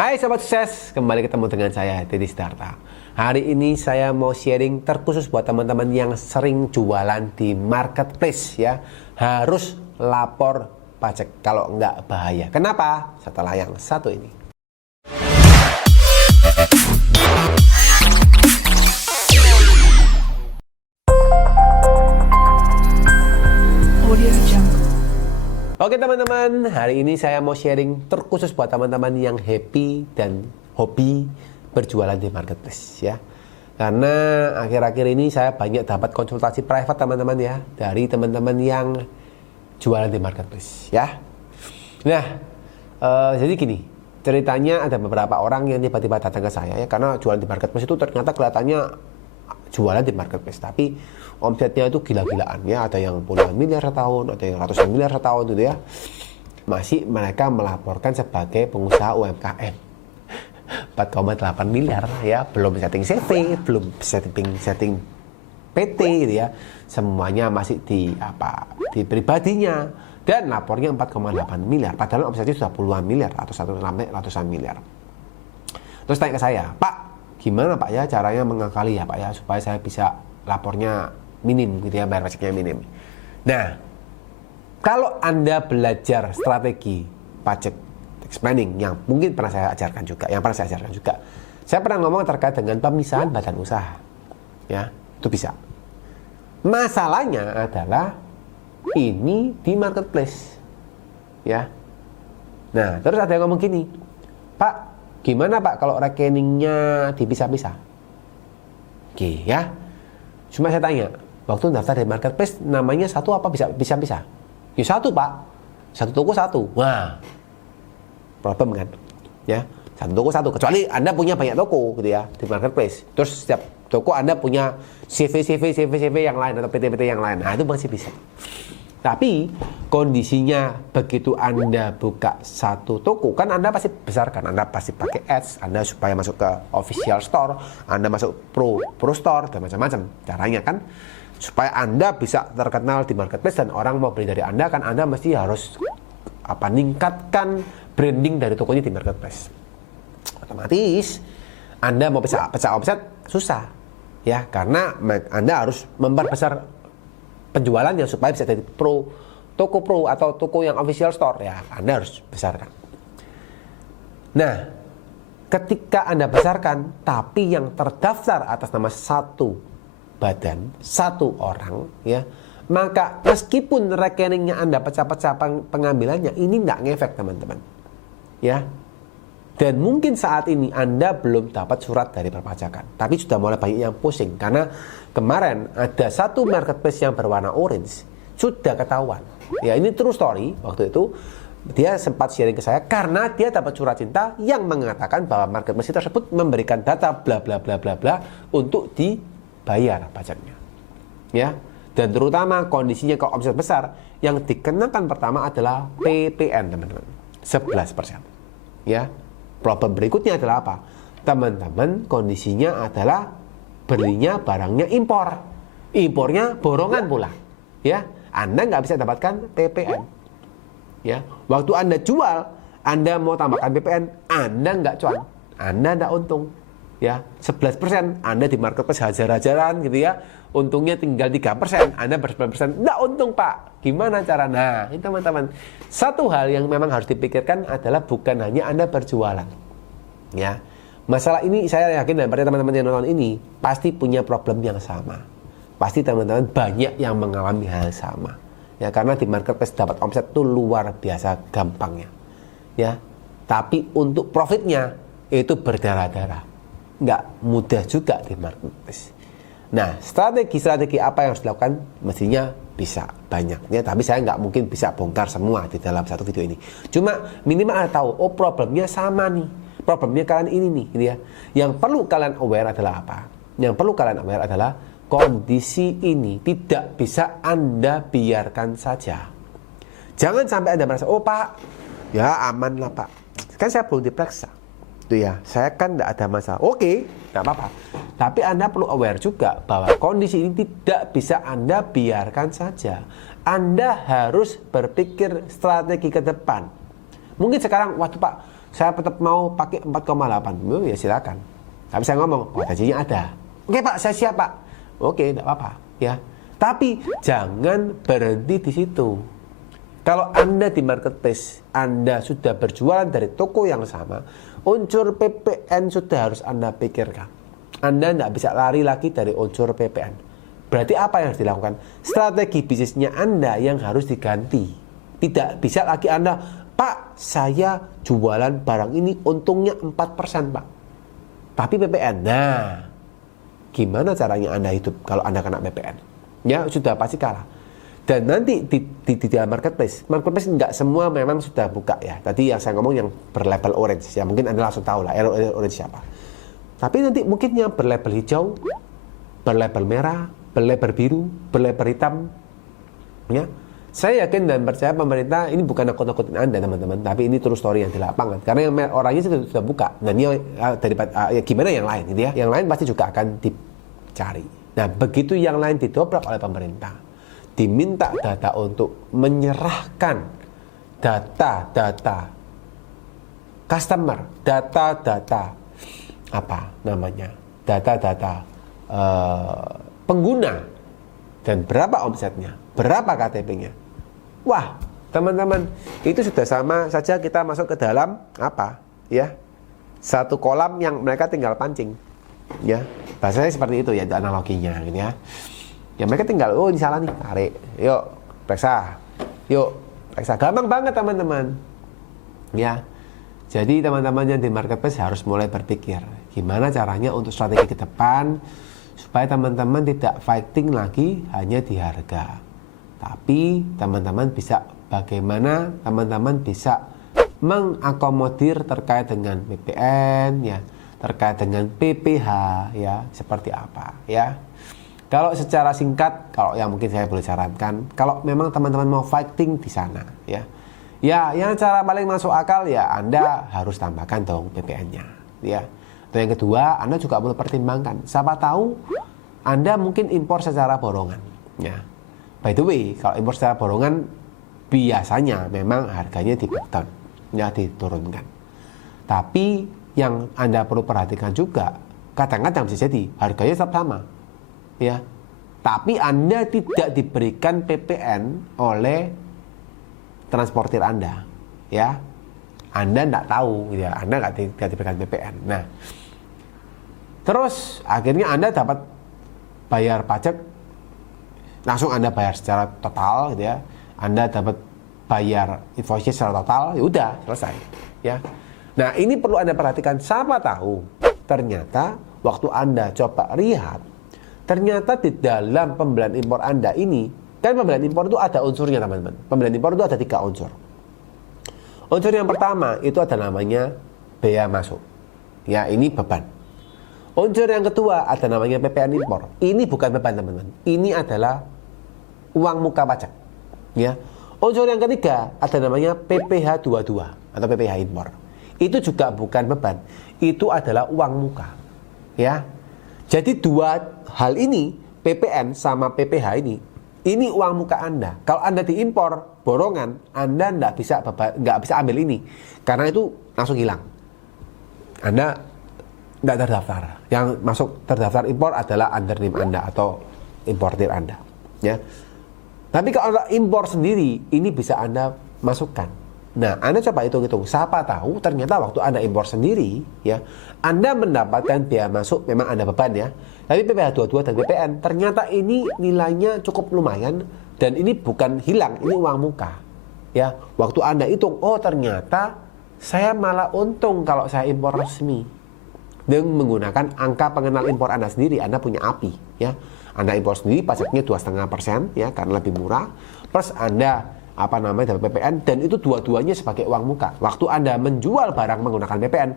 Hai Sobat Sukses, kembali ketemu dengan saya, Deddy Sidarta. Hari ini saya mau sharing terkhusus buat teman-teman yang sering jualan di marketplace ya. Harus lapor pajak, kalau enggak bahaya. Kenapa? Setelah yang satu ini. Oke teman-teman, hari ini saya mau sharing terkhusus buat teman-teman yang happy dan hobi berjualan di marketplace ya. Karena akhir-akhir ini saya banyak dapat konsultasi private teman-teman ya, dari teman-teman yang jualan di marketplace ya. Nah, jadi gini, ceritanya ada beberapa orang yang tiba-tiba datang ke saya ya, karena jualan di marketplace itu ternyata kelihatannya jualan di marketplace, tapi omsetnya itu gila-gilaan ya, ada yang puluhan miliar setahun, ada yang ratusan miliar setahun gitu ya. Masih mereka melaporkan sebagai pengusaha UMKM 4,8 miliar ya, belum setting CV, belum setting PT gitu ya. Semuanya masih di pribadinya dan lapornya 4,8 miliar, padahal omsetnya sudah puluhan miliar atau ratusan miliar. Terus tanya ke saya, "Pak, gimana Pak ya caranya mengakali ya Pak ya, supaya saya bisa lapornya minim gitu ya, bayar pajaknya minim." Nah, kalau Anda belajar strategi pajak tax planning yang mungkin pernah saya ajarkan juga, saya pernah ngomong terkait dengan pemisahan badan usaha ya, itu bisa. Masalahnya adalah ini di marketplace ya. Nah, terus ada yang ngomong gini, "Pak, gimana Pak kalau rekeningnya dipisah-pisah?" Oke ya. Cuma saya tanya, waktu daftar di marketplace namanya satu apa bisa pisah-pisah? Ya satu Pak, satu toko satu. Wah, problem kan? Ya, satu toko satu. Kecuali Anda punya banyak toko gitu ya di marketplace. Terus setiap toko Anda punya CV yang lain atau PT-PT yang lain. Nah itu masih bisa. Tapi kondisinya begitu Anda buka satu toko, kan Anda pasti besarkan, Anda pasti pakai ads, Anda supaya masuk ke official store, Anda masuk pro store dan macam-macam. Caranya kan supaya Anda bisa terkenal di marketplace dan orang mau beli dari Anda, kan Anda mesti harus meningkatkan branding dari tokonya di marketplace. Otomatis Anda mau pecah omset susah ya, karena Anda harus memperbesar penjualannya supaya bisa jadi toko pro atau toko yang official store ya, Anda harus besarkan. Nah, ketika Anda besarkan tapi yang terdaftar atas nama satu badan, satu orang ya, maka meskipun rekeningnya Anda pecah-pecah pengambilannya, ini nggak ngefek teman-teman ya. Dan mungkin saat ini Anda belum dapat surat dari perpajakan, tapi sudah mulai banyak yang pusing karena kemarin ada satu marketplace yang berwarna orange sudah ketahuan. Ya ini true story, waktu itu dia sempat sharing ke saya karena dia dapat surat cinta yang mengatakan bahwa marketplace tersebut memberikan data bla bla bla bla bla untuk dibayar pajaknya. Ya, dan terutama kondisinya kalau omset besar yang dikenakan pertama adalah PPN teman-teman, 11%. Ya. Problem berikutnya adalah apa? Teman-teman kondisinya adalah belinya barangnya impor. Impornya borongan pula. Ya, Anda nggak bisa dapatkan PPN. Ya, waktu Anda jual, Anda mau tambahkan PPN, Anda nggak cuan. Anda nggak untung. Ya, 11%, Anda di marketplace hajar-hajaran gitu ya. Untungnya tinggal 3%, Anda ber-9%, nggak untung Pak. Gimana cara? Nah, ini teman-teman, satu hal yang memang harus dipikirkan adalah bukan hanya Anda berjualan. Ya, masalah ini saya yakin dan pada teman-teman yang nonton ini pasti punya problem yang sama. Pasti teman-teman banyak yang mengalami hal yang sama. Ya, karena di marketplace dapat omset itu luar biasa gampangnya. Ya, tapi untuk profitnya itu berdarah-darah. Nggak mudah juga di marketplace. Nah, strategi apa yang harus dilakukan mestinya bisa banyak ya, tapi saya nggak mungkin bisa bongkar semua di dalam satu video ini. Cuma minimal Anda tahu, oh problemnya sama nih, problemnya kalian ini nih gitu ya. Yang perlu kalian aware adalah apa? Yang perlu kalian aware adalah kondisi ini tidak bisa Anda biarkan saja. Jangan sampai Anda merasa, oh Pak, ya aman lah Pak, kan saya belum diperiksa. Ya, saya kan tidak ada masalah. Oke, tidak apa-apa. Tapi Anda perlu aware juga bahwa kondisi ini tidak bisa Anda biarkan saja. Anda harus berpikir strategi ke depan. Mungkin sekarang, waduh Pak, saya tetap mau pakai 4,8. Ya silakan. Tapi saya ngomong, potensinya ada. Oke Pak, saya siap Pak. Oke, tidak apa-apa ya. Tapi jangan berhenti di situ. Kalau Anda di marketplace, Anda sudah berjualan dari toko yang sama, unsur PPN sudah harus Anda pikirkan. Anda tidak bisa lari lagi dari unsur PPN. Berarti apa yang harus dilakukan? Strategi bisnisnya Anda yang harus diganti. Tidak bisa lagi Anda, Pak, saya jualan barang ini untungnya 4% Pak. Tapi PPN, nah, gimana caranya Anda hidup kalau Anda kena PPN? Ya, sudah pasti kalah. Dan nanti di dalam marketplace nggak semua memang sudah buka ya. Tadi yang saya ngomong yang berlabel orange ya, mungkin Anda langsung tahu lah orange siapa. Tapi nanti mungkin yang berlabel hijau, berlabel merah, berlabel biru, berlabel hitam, ya. Saya yakin dan percaya pemerintah ini bukan nakut-nakutin Anda teman-teman, tapi ini true story yang di lapangan. Karena yang orangnya sudah buka dan dia daripada ya gimana yang lain, gitu ya. Yang lain pasti juga akan dicari. Nah begitu yang lain didobrak oleh pemerintah, diminta data untuk menyerahkan data-data customer, data-data apa namanya, data-data pengguna dan berapa omsetnya, berapa KTP-nya. Wah, teman-teman, itu sudah sama saja kita masuk ke dalam apa? Ya, satu kolam yang mereka tinggal pancing. Ya, bahasanya seperti itu ya analoginya, gitu ya. Ya mereka tinggal, oh ini salah nih, tarik, yuk periksa, gampang banget teman-teman. Ya, jadi teman-teman yang di marketplace harus mulai berpikir gimana caranya untuk strategi ke depan supaya teman-teman tidak fighting lagi hanya di harga, tapi teman-teman bisa bagaimana teman-teman bisa mengakomodir terkait dengan PPN, ya, terkait dengan PPH, ya, seperti apa, ya. Kalau secara singkat, kalau yang mungkin saya boleh sarankan, kalau memang teman-teman mau fighting di sana, ya, yang cara paling masuk akal ya Anda harus tambahkan dong PPN-nya, ya. Dan yang kedua, Anda juga perlu pertimbangkan. Siapa tahu Anda mungkin impor secara borongan, ya. By the way, kalau impor secara borongan biasanya memang harganya di-breakdown, ya, diturunkan. Tapi yang Anda perlu perhatikan juga, kadang-kadang bisa jadi harganya tetap sama, ya. Tapi Anda tidak diberikan PPN oleh transportir Anda, ya. Anda tidak tahu, ya, Anda nggak diberikan PPN. Nah, terus akhirnya Anda dapat bayar pajak, langsung Anda bayar secara total, gitu ya. Anda dapat bayar invoice secara total, ya udah selesai, ya. Nah, ini perlu Anda perhatikan. Siapa tahu ternyata waktu Anda coba lihat, ternyata di dalam pembelian impor Anda ini, kan pembelian impor itu ada unsurnya teman-teman. Pembelian impor itu ada 3 unsur. Unsur yang pertama itu ada namanya bea masuk. Ya, ini beban. Unsur yang kedua ada namanya PPN impor. Ini bukan beban teman-teman. Ini adalah uang muka pajak. Ya. Unsur yang ketiga ada namanya PPH 22 atau PPH impor. Itu juga bukan beban. Itu adalah uang muka. Ya. Jadi dua hal ini, PPN sama PPH ini uang muka Anda. Kalau Anda diimpor borongan, Anda nggak bisa ambil ini, karena itu langsung hilang. Anda nggak terdaftar. Yang masuk terdaftar impor adalah under name Anda atau importir Anda. Ya. Tapi kalau Anda impor sendiri, ini bisa Anda masukkan. Nah, Anda coba hitung-hitung. Siapa tahu ternyata waktu Anda impor sendiri, ya, Anda mendapatkan biaya masuk, memang Anda beban ya. Tapi PPH 22 dan PPN ternyata ini nilainya cukup lumayan dan ini bukan hilang, ini uang muka. Ya, waktu Anda hitung, oh ternyata saya malah untung kalau saya impor resmi. Dengan menggunakan angka pengenal impor Anda sendiri, Anda punya API, ya. Anda impor sendiri pajaknya 2,5%, ya, karena lebih murah. Plus Anda dapat PPN, dan itu dua-duanya sebagai uang muka. Waktu Anda menjual barang menggunakan PPN,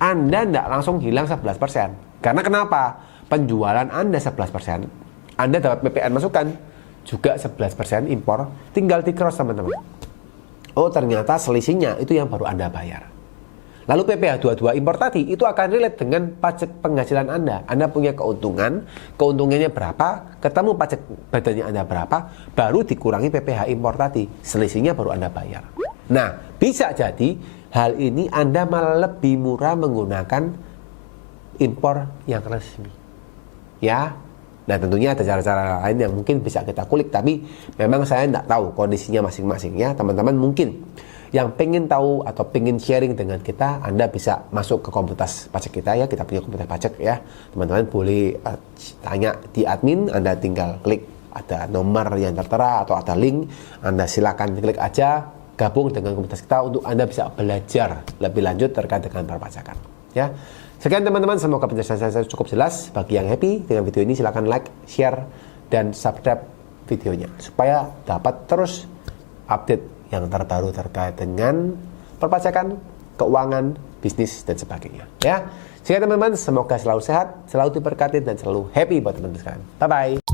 Anda tidak langsung hilang 11%. Karena kenapa? Penjualan Anda 11%, Anda dapat PPN masukan juga 11% impor, tinggal di cross teman-teman. Oh ternyata selisihnya itu yang baru Anda bayar. Lalu PPH 22 impor tadi itu akan relate dengan pajak penghasilan Anda. Anda punya keuntungannya berapa, ketemu pajak badannya Anda berapa, baru dikurangi PPH impor tadi. Selisihnya baru Anda bayar. Nah, bisa jadi hal ini Anda malah lebih murah menggunakan impor yang resmi. Ya, nah tentunya ada cara-cara lain yang mungkin bisa kita kulik, tapi memang saya tidak tahu kondisinya masing-masing ya. Teman-teman mungkin yang pengen tahu atau pengen sharing dengan kita, Anda bisa masuk ke komunitas pajak kita ya. Kita punya komunitas pajak ya. Teman-teman boleh tanya di admin, Anda tinggal klik ada nomor yang tertera atau ada link, Anda silakan klik aja, gabung dengan komunitas kita untuk Anda bisa belajar lebih lanjut terkait dengan perpajakan ya. Sekian teman-teman, semoga penjelasan saya cukup jelas. Bagi yang happy dengan video ini, silakan like, share, dan subscribe videonya supaya dapat terus update yang terbaru terkait dengan perpajakan, keuangan, bisnis, dan sebagainya ya. Sekian teman-teman, semoga selalu sehat, selalu diberkati, dan selalu happy buat teman-teman sekalian. Bye-bye.